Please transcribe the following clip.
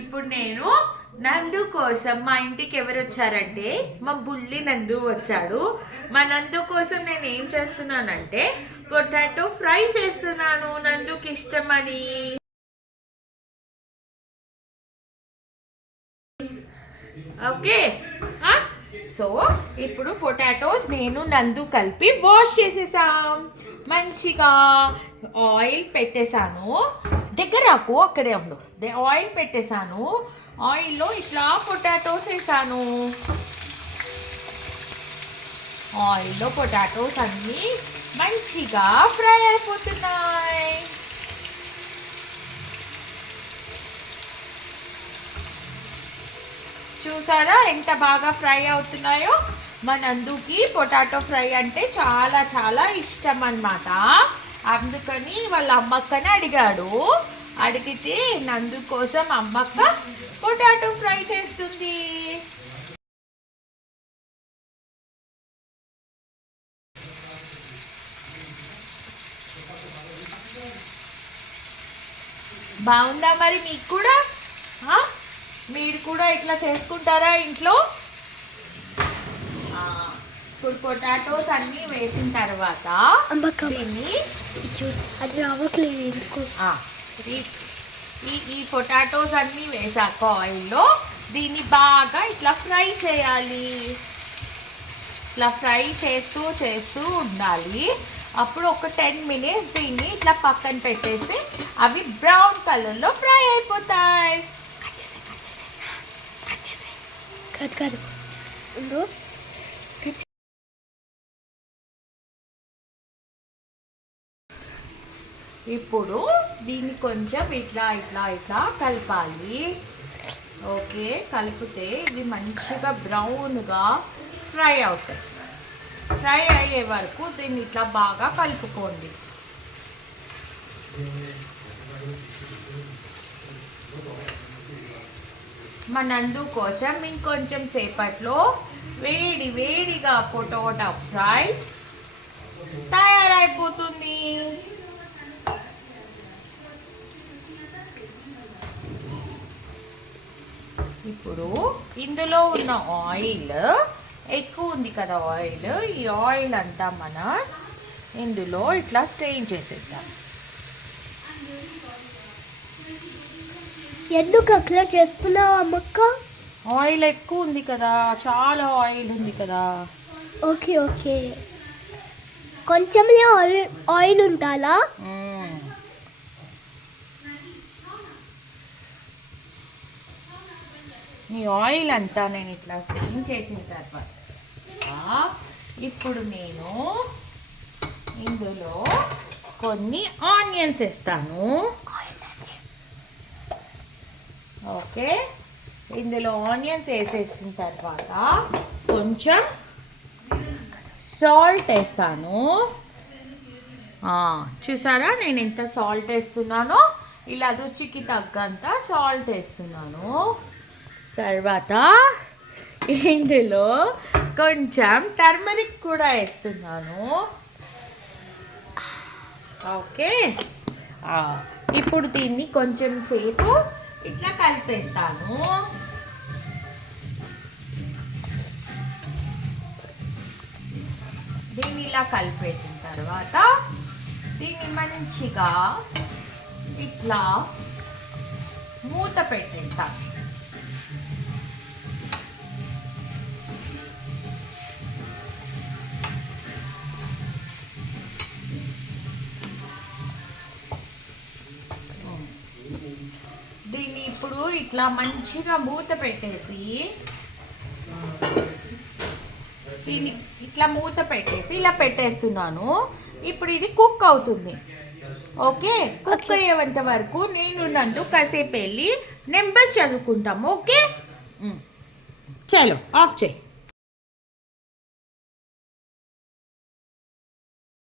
ఇప్పుడు నేను నందు కోసం మా ఇంటికి ఎవరు వచ్చారంటే మా బుల్లి నందు వచ్చాడు. మా నందు కోసం నేను ఏం చేస్తున్నానంటే పొటాటో ఫ్రై చేస్తున్నాను, నందుకి ఇష్టమని. ఓకే, సో ఇప్పుడు పొటాటోస్ నేను నందు కలిపి వాష్ చేసేసాం. మంచిగా ఆయిల్ పెట్టేశాను. దగ్గరకు అక్కడే ఉండు. ఆయిల్ పెట్టేశాను. ఆయిల్లో ఇట్లా పొటాటోస్ వేసాను. ఆయిల్లో పొటాటోస్ అన్నీ మంచిగా ఫ్రై అయిపోతున్నాయి. చూసారా ఎంత బాగా ఫ్రై అవుతున్నాయో? మా నందుకి పొటాటో ఫ్రై అంటే చాలా చాలా ఇష్టం అన్నమాట. అందుకని వాళ్ళ అమ్మక్కని అడిగాడు. అడిగితే నందు కోసం అమ్మక్క పొటాటో ఫ్రై చేస్తుంది. బాగుందా మరి? మీకు కూడా మీరు కూడా ఇట్లా చేసుకుంటారా ఇంట్లో? ఇప్పుడు పొటాటోస్ అన్నీ వేసిన తర్వాత దీన్ని ఈ పొటాటోస్ అన్నీ వేసాక ఆయిల్లో దీన్ని బాగా ఇట్లా ఫ్రై చేయాలి. ఇట్లా ఫ్రై చేస్తూ చేస్తూ ఉండాలి. అప్పుడు ఒక 10 minutes దీన్ని ఇట్లా పక్కన పెట్టేస్తే అవి బ్రౌన్ కలర్లో ఫ్రై అయిపోతాయి. ఇప్పుడు దీన్ని కొంచెం ఇట్లా ఇట్లా ఇట్లా కలపాలి. ఓకే, కలిపితే ఇవి మంచిగా బ్రౌన్గా ఫ్రై అవుతాయి. ఫ్రై అయ్యే వరకు దీన్ని ఇట్లా బాగా కలుపుకోండి. మా నందు కోసం ఇంకొంచెం సేపట్లో వేడి వేడిగా పొటాటో ఫ్రై తయారైపోతుంది. ఇప్పుడు ఇందులో ఉన్న ఆయిల్ ఎక్కువ ఉంది కదా, ఈ ఆయిల్ అంతా మనం ఇందులో ఇట్లా స్ట్రెయిన్ చేసేద్దాం. ఎందుకు అట్లా చేస్తున్నావు అమ్మక్క? ఆయిల్ ఎక్కువ ఉంది కదా, చాలా ఆయిల్ ఉంది కదా. ఓకే ఓకే, కొంచెం ఆయిల్ ఉండాలా? ఈ ఆయిల్ అంతా నేను ఇట్లా స్ట్రెయిన్ చేసిన తర్వాత ఇప్పుడు నేను ఇందులో కొన్ని ఆనియన్స్ వేస్తాను. ఓకే, ఇందులో ఆనియన్స్ వేసేసిన తర్వాత కొంచెం సాల్ట్ వేస్తాను. చూసారా నేను ఎంత సాల్ట్ వేస్తున్నానో? ఇలా రుచికి తగ్గంత సాల్ట్ వేస్తున్నాను. తర్వాత ఇందులో కొంచెం టర్మరిక్ కూడా వేస్తున్నాను. ఓకే, ఇప్పుడు దీన్ని కొంచెం సేపు ఇట్లా కలిపేస్తాను. దీన్ని ఇలా కలిపేసిన తర్వాత దీన్ని మంచిగా ఇట్లా మూత పెట్టేస్తాను. దీన్ని ఇప్పుడు ఇట్లా మంచిగా మూత పెట్టేసి దీన్ని ఇట్లా మూత పెట్టేసి ఇలా పెట్టేస్తున్నాను. ఇప్పుడు ఇది కుక్ అవుతుంది. ఓకే, కుక్ అయ్యేంత వరకు నేను నందు కాసేపు వెళ్ళి నెంబర్స్ చదువుకుంటాము. ఓకే, చలో ఆఫ్ చేయి.